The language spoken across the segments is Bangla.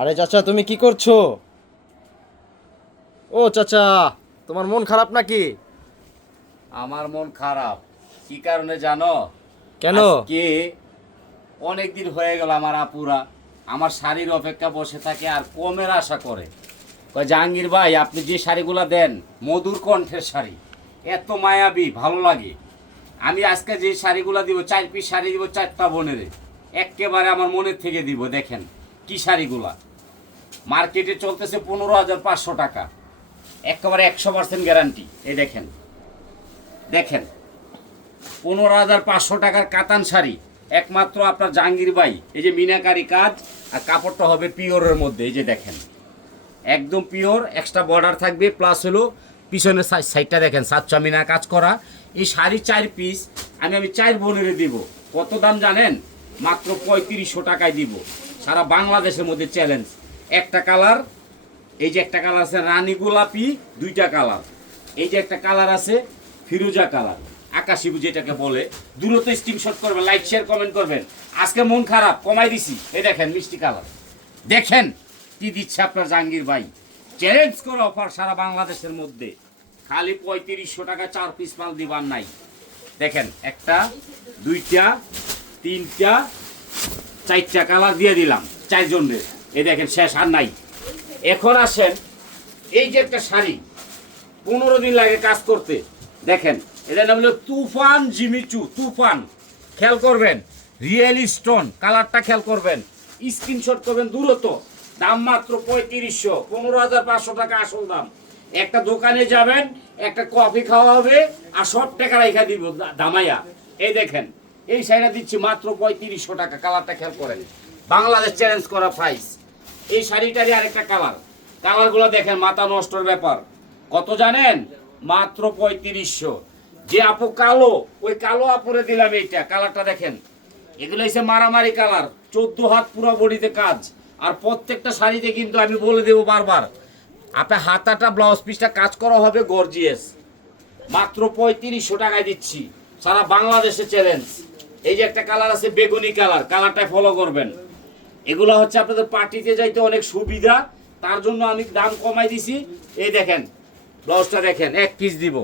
আরে চাচা, তুমি কি করছো? ও চাচা, তোমার মন খারাপ নাকি? আমার মন খারাপ কি কারণে জানো? কেন? আজকে অনেক দিন হয়ে গেল আমার আপুরা আমার শাড়ির অপেক্ষা বসে থাকে আর কমের আশা করে। কয় জাহাঙ্গীর ভাই, আপনি যে শাড়িগুলো দেন মধুর কণ্ঠের শাড়ি, এত মায়াবী ভালো লাগে। আমি আজকে যে শাড়িগুলো দিব, 4 পিস শাড়ি দিব 4টা বোনের, একেবারে আমার মনের থেকে দিব। দেখেন কি শাড়িগুলা, মার্কেটে চলতেছে 15,500 টাকা, একেবারে 100% গ্যারান্টি। এই দেখেন দেখেন 15,500 টাকার কাতান শাড়ি, একমাত্র আপনার জাহাঙ্গীর ভাই। এই যে মিনাকারি কাজ, আর কাপড়টা হবে পিওরের মধ্যে। এই যে দেখেন একদম পিওর, এক্সট্রা বর্ডার থাকবে, প্লাস হলো পিছনের সাইডটা দেখেন সাতচা মিনা কাজ করা। এই শাড়ি 4 পিস আমি 4 বোনের দিব। কত দাম জানেন? মাত্র 3500 টাকায় দিব। সারা বাংলাদেশের মধ্যে চ্যালেঞ্জ। একটা কালার, এই যে একটা কালার আছে রানী গোলাপি, 2টা কালার। এই যে একটা কালার আছে ফিরোজা কালার, আকাশি যেটাকে বলে। দ্রুত স্ক্রিনশট করবেন, লাইক শেয়ার কমেন্ট করবেন। আজকে মন খারাপ, কমাই দিছি। এই দেখেন মিষ্টি কালার, দেখেন কি দিচ্ছে আপনার জাহাঙ্গীর ভাই। চ্যালেঞ্জ করে অফার সারা বাংলাদেশের মধ্যে, খালি 3500 টাকা 4 পিস মাল দিবার নাই। দেখেন একটা, 2টা, 3টা, 4টা কালার দিয়ে দিলাম 4 জনের। এই দেখেন শেষ আর নাই। এখন আসেন, এই যে একটা শাড়ি 15 দিন লাগে কাজ করতে। দেখেন এটার নাম হলো তুফান জিমিচু। তুফান, খেয়াল করবেন, রিয়েল স্টোন কালারটা খেয়াল করবেন, স্ক্রিনশট করবেন দ্রুত। দাম মাত্র 3500, 15,500 টাকা আসল দাম। একটা দোকানে যাবেন, একটা কফি খাওয়া হবে, আর সব টাকা রেখা দিব দামাইয়া। এই দেখেন এই শাড়িটা দিচ্ছি মাত্র 3500 টাকা। কালারটা খেয়াল করেন, বাংলাদেশ চ্যালেঞ্জ করা প্রাইস। এই শাড়িটারই আরেকটা কালার, কালারগুলো দেখেন মাথা নষ্টর ব্যাপার। কত জানেন? মাত্র 3500। যে আপু কালো, ওই কালো আপুরে দিলাম এইটা। কালারটা দেখেন, এগুলো হচ্ছে মারামারি কালার, 14 হাত পুরো বডিতে কাজ। আর প্রত্যেকটা শাড়িতে কিন্তু আমি বলে দেবো বারবার, আপনার হাতাটা ব্লাউজ পিসটা কাজ করা হবে গর্জিয়াস। মাত্র 3500 টাকায় দিচ্ছি, সারা বাংলাদেশে চ্যালেঞ্জ। এই যে একটা কালার আছে বেগুনি কালার, কালারটাই ফলো করবেন। এগুলো হচ্ছে আপনাদের পার্টিতে যাইতে অনেক সুবিধা, তার জন্য আমি দাম কমাই দিছি। এই দেখেন ব্লাউজটা দেখেন, 1 পিস দিব।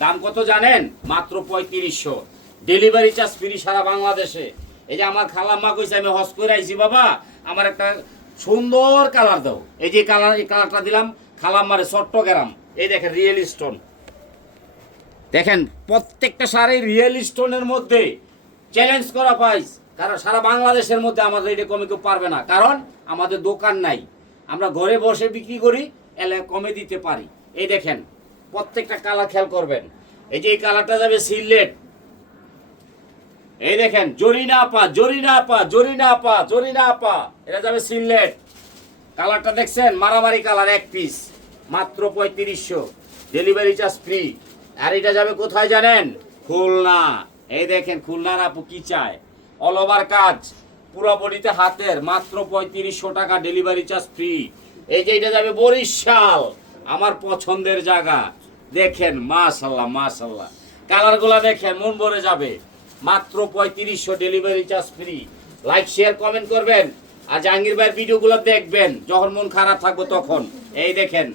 দাম কত জানেন? মাত্র 3500। ডেলিভারি চার্জ ফ্রি সারা বাংলাদেশে। এই যে আমার খালাম্মা কইছে আমি হজ করে আইছি, বাবা আমার একটা সুন্দর কালার দাও। এই যে কালার, এই কালারটা দিলাম খালাম্মারে, চট্টগ্রাম। এই দেখেন রিয়েল স্টোন, দেখেন প্রত্যেকটা শাড়ি রিয়েল স্টোনের মধ্যে চ্যালেঞ্জ করা পাইস। কারণ সারা বাংলাদেশের মধ্যে আমাদের এটা কমে কেউ পারবে না, কারণ আমাদের দোকান নাই, আমরা ঘরে বসে বিক্রি করি, এলে কমে দিতে পারি। এই দেখেন প্রত্যেকটা কালার খেয়াল করবেন। এই যে এই কালারটা যাবে সিলেট। এই দেখেন জরিনা আপা, জরিনা আপা, জরিনা আপা, জরিনা আপা, এটা যাবে সিলেট। কালারটা দেখছেন, মারামারি কালার, 1 পিস মাত্র 3500, ডেলিভারি চার্জ ফ্রি। আর এটা যাবে কোথায় জানেন? খুলনা। এই দেখেন খুলনার আপু কি চায়, অল ওভার কাজ, পুরো বডিতে হাতের, মাত্র 3500 টাকা, ডেলিভারি চার্জ ফ্রি। এই যে এটা যাবে বরিশাল, আমার পছন্দের জায়গা। দেখেন মাশাল্লাহ মাশাল্লাহ, কালারগুলো দেখেন মন ভরে যাবে। মাত্র 3500, delivery charge free. Like share comment করবেন, আর জাহাঙ্গীর ভাইয়ের ভিডিওগুলো দেখবেন যখন মন খারাপ থাকবে তখন। এই দেখেন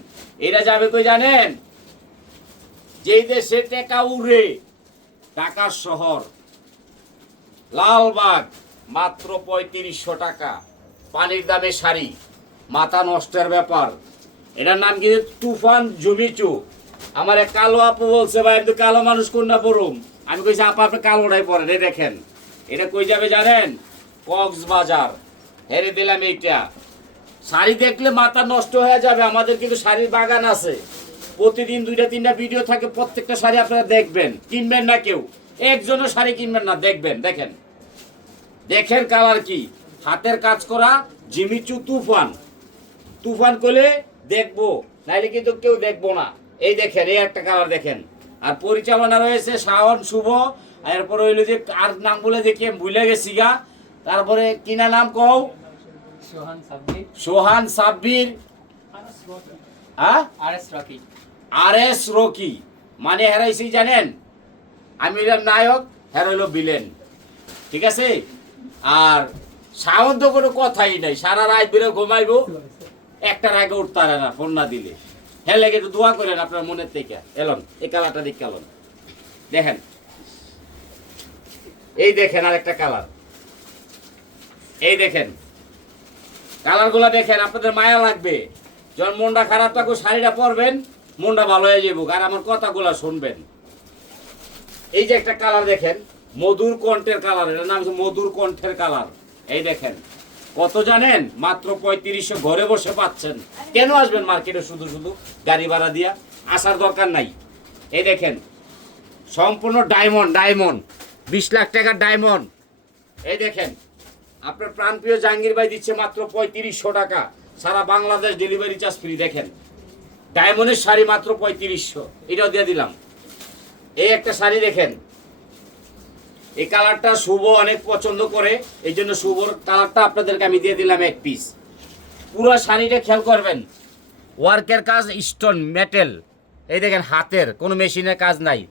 এটা যাবে কই জানেন? যেই দেশে টেকা উড়ে, ঢাকার শহর লালবাগ, মাত্র 3500 টাকা। পানির দামে শাড়ি, মাথা নষ্টের ব্যাপার। এটার নাম কি? তুফান জমিচু। আমার এক কালো আপু বলছে ভাই আপনি কালো মানুষ কোনটা পড়ুম। আমি কইছি আপা আপনি কালোটাই পরেন। এই দেখেন এটা কই যাবে জানেন? কক্সবাজার। হেরে দিলাম এইটা। শাড়ি দেখলে মাথা নষ্ট হয়ে যাবে, আমাদের কিন্তু শাড়ির বাগান আছে, প্রতিদিন 2টা 3টা ভিডিও থাকে, প্রত্যেকটা শাড়ি আপনারা দেখবেন। কিনবেন না কেউ, একজনও শাড়ি কিনবেন না, দেখবেন। দেখেন দেখেন কালার কি, হাতের কাজ করা জিমিচু তুফান। তুফান করলে দেখবো, নাইলে কিন্তু কেউ দেখবো না। এই দেখেন এই একটা কালার দেখেন। আর পরিচালনা রয়েছে শাওন শুভ। এরপরে হইলো যে আর নাম বলে দেখি ভুলে গেছি গা। তারপরে কিনা নাম কও? সোহান সাব্বির, আর এস রকি। মানে হেরাইছি জানেন, আমি হইলাম নায়ক, হেরা হইলো ভিলেন, ঠিক আছে? আর সাউন্ড তো কোনো কথাই নাই, সারা রাত বেরো ঘুমাইবো, একটার আগে উঠতে পারে না ফোন না দিলে। হ্যাঁ লেগে একটু দোয়া করেন আপনার মনের থেকে। এলন এই কালারটা দিক কালন দেখেন, এই দেখেন আরেকটা কালার, এই দেখেন কালারগুলো দেখেন, আপনাদের মায়া লাগবে। যখন মনটা খারাপ থাকুক শাড়িটা পরবেন, মনটা ভালো হয়ে যাবো, আর আমার কথাগুলো শুনবেন। এই যে একটা কালার দেখেন, মধুর কণ্ঠের কালার, এটার নাম হচ্ছে মধুর কণ্ঠের কালার। এই দেখেন কত জানেন, মাত্র 3500 ঘরে বসে পাচ্ছেন। কেন আসবেন মার্কেটে শুধু শুধু গাড়ি ভাড়া দিয়া? আসার দরকার নাই। এই দেখেন সম্পূর্ণ ডায়মন্ড, ডায়মন্ড 20 লাখ টাকার ডায়মন্ড। এই দেখেন আপনার প্রাণপ্রিয় জাহাঙ্গীর ভাই দিচ্ছে মাত্র 3500 টাকা, সারা বাংলাদেশ ডেলিভারি চার্জ ফ্রি। দেখেন ডায়মন্ডের শাড়ি মাত্র 3500, এটাও দিয়ে দিলাম। এই একটা শাড়ি দেখেন, এই কালারটা শুভ অনেক পছন্দ করে, এই জন্য শুভর কালারটা আপনাদেরকে আমি দিয়ে দিলাম এক পিস। পুরো শাড়িটা খেয়াল করবেন, ওয়ার্কের কাজ, স্টোন মেটেল। এই দেখেন হাতের, কোনো মেশিনের কাজ নাই।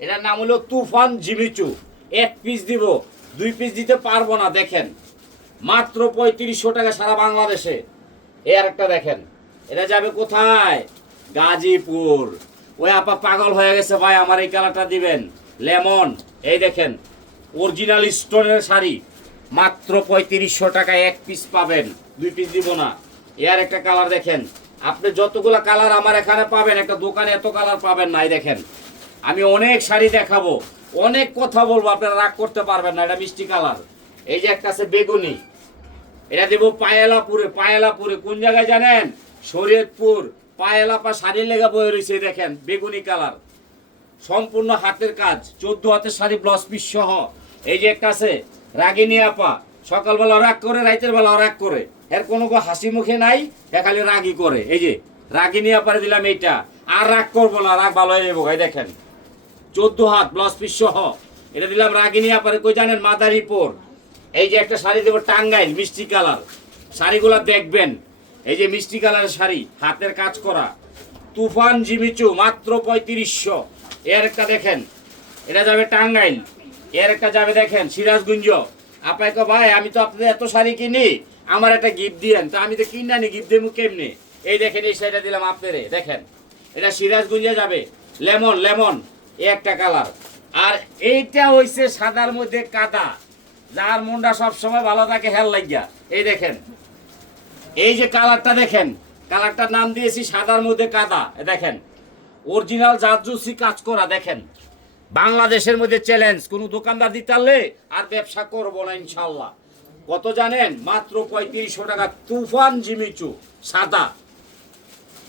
এটার নাম হলো তুফান জিমিচু। এক পিস দিব, 2 পিস দিতে পারবো না। দেখেন মাত্র 3500 টাকা সারা বাংলাদেশে। এই আরেকটা দেখেন, এটা যাবে কোথায়? গাজীপুর। ওই আপা পাগল হয়ে গেছে ভাই, আমার এই কালারটা দিবেন, লেমন। এই দেখেন অরিজিনাল স্টোনের শাড়ি, মাত্র 3500 টাকায় এক পিস পাবেন, 2 পিস দিব না। এর একটা কালার দেখেন, আপনি যতগুলা কালার আমার এখানে পাবেন, একটা দোকানে এত কালার পাবেন না। এই দেখেন আমি অনেক শাড়ি দেখাবো, অনেক কথা বলবো, আপনারা রাগ করতে পারবেন না। এটা মিষ্টি কালার। এই যে একটা আছে বেগুনি, এটা দেবো পায়েলাপুরে। পায়েলাপুরে কোন জায়গায় জানেন? শরীয়তপুর। পায়েলাপা শাড়ি লেগা বয়ে রয়েছে। দেখেন বেগুনি কালার, সম্পূর্ণ হাতের কাজ, 14 হাতের শাড়ি ব্লাউজ পিস সহ। এই যে একটা আছে রাগিনী আপা, সকালবেলা রাগ করে, রাতের বেলা রাগ করে, এর কোনো হাসি মুখে নাই, এ খালি রাগই করে। এই যে রাগিনী আপারে দিলাম এইটা, আর রাগ করবো না, রাগ ভালো হয়ে যাবো। এই দেখেন 14 হাত ব্লাউজ পিস সহ, এটা দিলাম রাগিনী আপারে। কই জানেন? মাদারীপুর। এই যে একটা শাড়ি দেবো টাঙ্গাইল, মিষ্টি কালার। শাড়িগুলা দেখবেন, এই যে মিষ্টি কালারের শাড়ি, হাতের কাজ করা, তুফান জিমিচু, মাত্র 3500। এর একটা দেখেন, এটা যাবে টাঙ্গাইল। এর একটা যাবে দেখেন সিরাজগঞ্জ। আপনাকে ভাই আমি তো আপনাদের এত শাড়ি কিনি, আমার একটা গিফট দিয়েন। তো আমি তো কিনে আনি, গিফট দেবো কেমনি? এই দেখেন এই শাড়িটা দিলাম আপনারে। দেখেন এটা সিরাজগঞ্জে যাবে, লেমন, লেমন। এই একটা কালার। আর এইটা হইছে সাদার মধ্যে কাদা, যার মনটা সবসময় ভালো থাকে হেল লাগিয়া। এই দেখেন এই যে কালারটা দেখেন, কালারটার নাম দিয়েছি সাদার মধ্যে কাদা। দেখেন অরিজিনাল জারজুসি কাজ করা। দেখেন বাংলাদেশের মধ্যে চ্যালেঞ্জ, কোনো দোকানদার দিতে পারলে আর ব্যবসা করবো না ইনশাল্লাহ। কত জানেন? মাত্র 3500 টাকা, তুফান জিমিচু সাদা,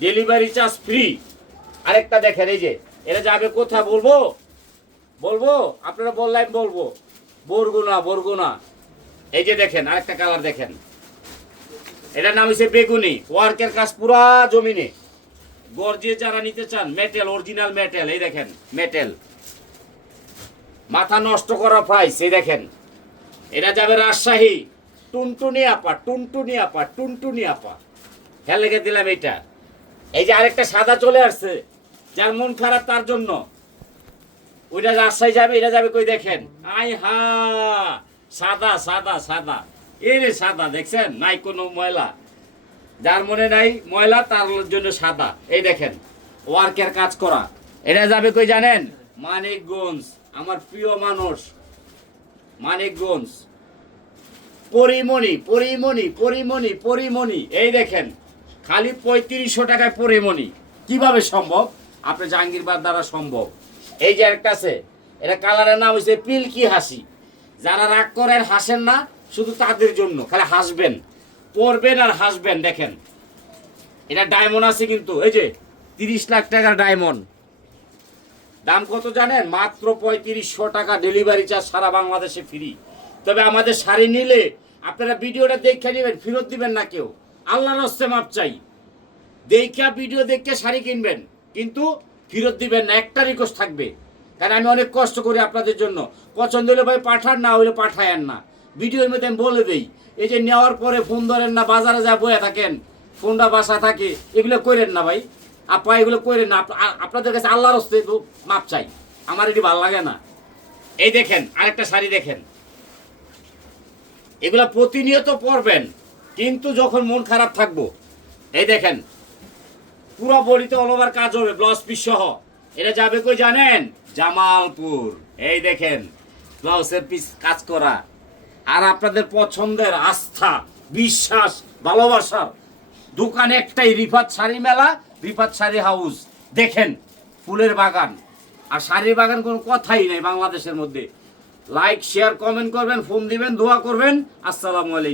ডেলিভারি চার্জ ফ্রি। আরেকটা দেখেন, এই যে এটা যাবে কোথায় বলবো? বলবো আপনারা বললেন বলবো, বরগুনা, বরগুনা। এই যে দেখেন আরেকটা কালার দেখেন, এটার নাম হচ্ছে বেগুনি, ওয়ার্কের কাজ পুরা জমিনে। গর্জিয়ে যারা নিতে চান, মেটেল, অরিজিনাল মেটেল। এই দেখেন মেটেল, মাথা নষ্ট করা প্রাইস। এই দেখেন এটা যাবে রাজশাহী, টুনটুনি আপা, টুনটুনি আপা, টুনটুনি আপা। হ্যাঁ লেগে দিলাম এইটা। এই যে আরেকটা সাদা চলে আসছে, যার মন খারাপ তার জন্য, ওইটা রাজশাহী যাবে। এটা যাবে কই দেখেন, আই হা, সাদা সাদা সাদা। এই রে সাদা, দেখছেন নাই কোনো ময়লা, যার মনে নাই ময়লা তার জন্য সাদা। এই দেখেন ওয়ার্কের কাজ করা। এটা যাবে কই জানেন? মানিকগঞ্জ, আমার প্রিয় মানুষ মানিকগঞ্জ। পরিমণি, পরিমণি, পরিমণি, পরিমণি। এই দেখেন খালি 3500 টাকায় পরিমণি। কিভাবে সম্ভব? আপনি জাহাঙ্গীর বার দ্বারা সম্ভব। এই যে একটা আছে, এটা কালারের নাম হচ্ছে পিল্কি হাসি। যারা রাগ করেন হাসেন না, শুধু তাদের জন্য, খালি হাসবেন, পরবেন আর হাসবেন। দেখেন এটা ডায়মন্ড আছে কিন্তু, এই যে 30 লাখ টাকার ডায়মন্ড। দাম কত জানেন? মাত্র 3500 টাকা, ডেলিভারি চার্জ সারা বাংলাদেশে ফ্রি। তবে আমাদের শাড়ি নিলে আপনারা ভিডিওটা দেখে নেবেন, ফেরত দিবেন না কেউ, আল্লাহর হস্তে মাপ চাই। দেখা ভিডিও দেখে শাড়ি কিনবেন, কিন্তু ফেরত দিবেন না। একটা রিকোয়েস্ট থাকবে, কারণ আমি অনেক কষ্ট করি আপনাদের জন্য। পছন্দ হলে ভাই পাঠান, না হলে পাঠায়েন না। ভিডিওর মধ্যে আমি বলে দেই, এই যে নেওয়ার পরে ফোন ধরেন না, বাজারে যা বয়ে থাকেন, ফোনটা বাসা থাকে, এগুলো করেন না ভাই। আপা এগুলো করেন না, আপনাদের কাছে আল্লাহর হস্তে মাপ চাই, আমার এটি ভালো লাগে না। এই দেখেন আরেকটা শাড়ি দেখেন, এগুলা প্রতিনিয়ত পরবেন, কিন্তু যখন মন খারাপ থাকবো, এই দেখেন পুরো বডিতে অল ওভার কাজ হবে ব্লাউজ পিস সহ। এটা যাবে কই জানেন? জামালপুর। এই দেখেন ব্লাউজের পিস কাজ করা। আর আপনাদের পছন্দের আস্থা, বিশ্বাস, ভালোবাসার দোকান একটাই, রিফাত শাড়ি মেলা, রিফাত শাড়ি হাউস। দেখেন ফুলের বাগান আর শাড়ির বাগান, কোনো কথাই নেই বাংলাদেশের মধ্যে। লাইক শেয়ার কমেন্ট করবেন, ফোন দিবেন, দোয়া করবেন। আসসালামু আলাইকুম।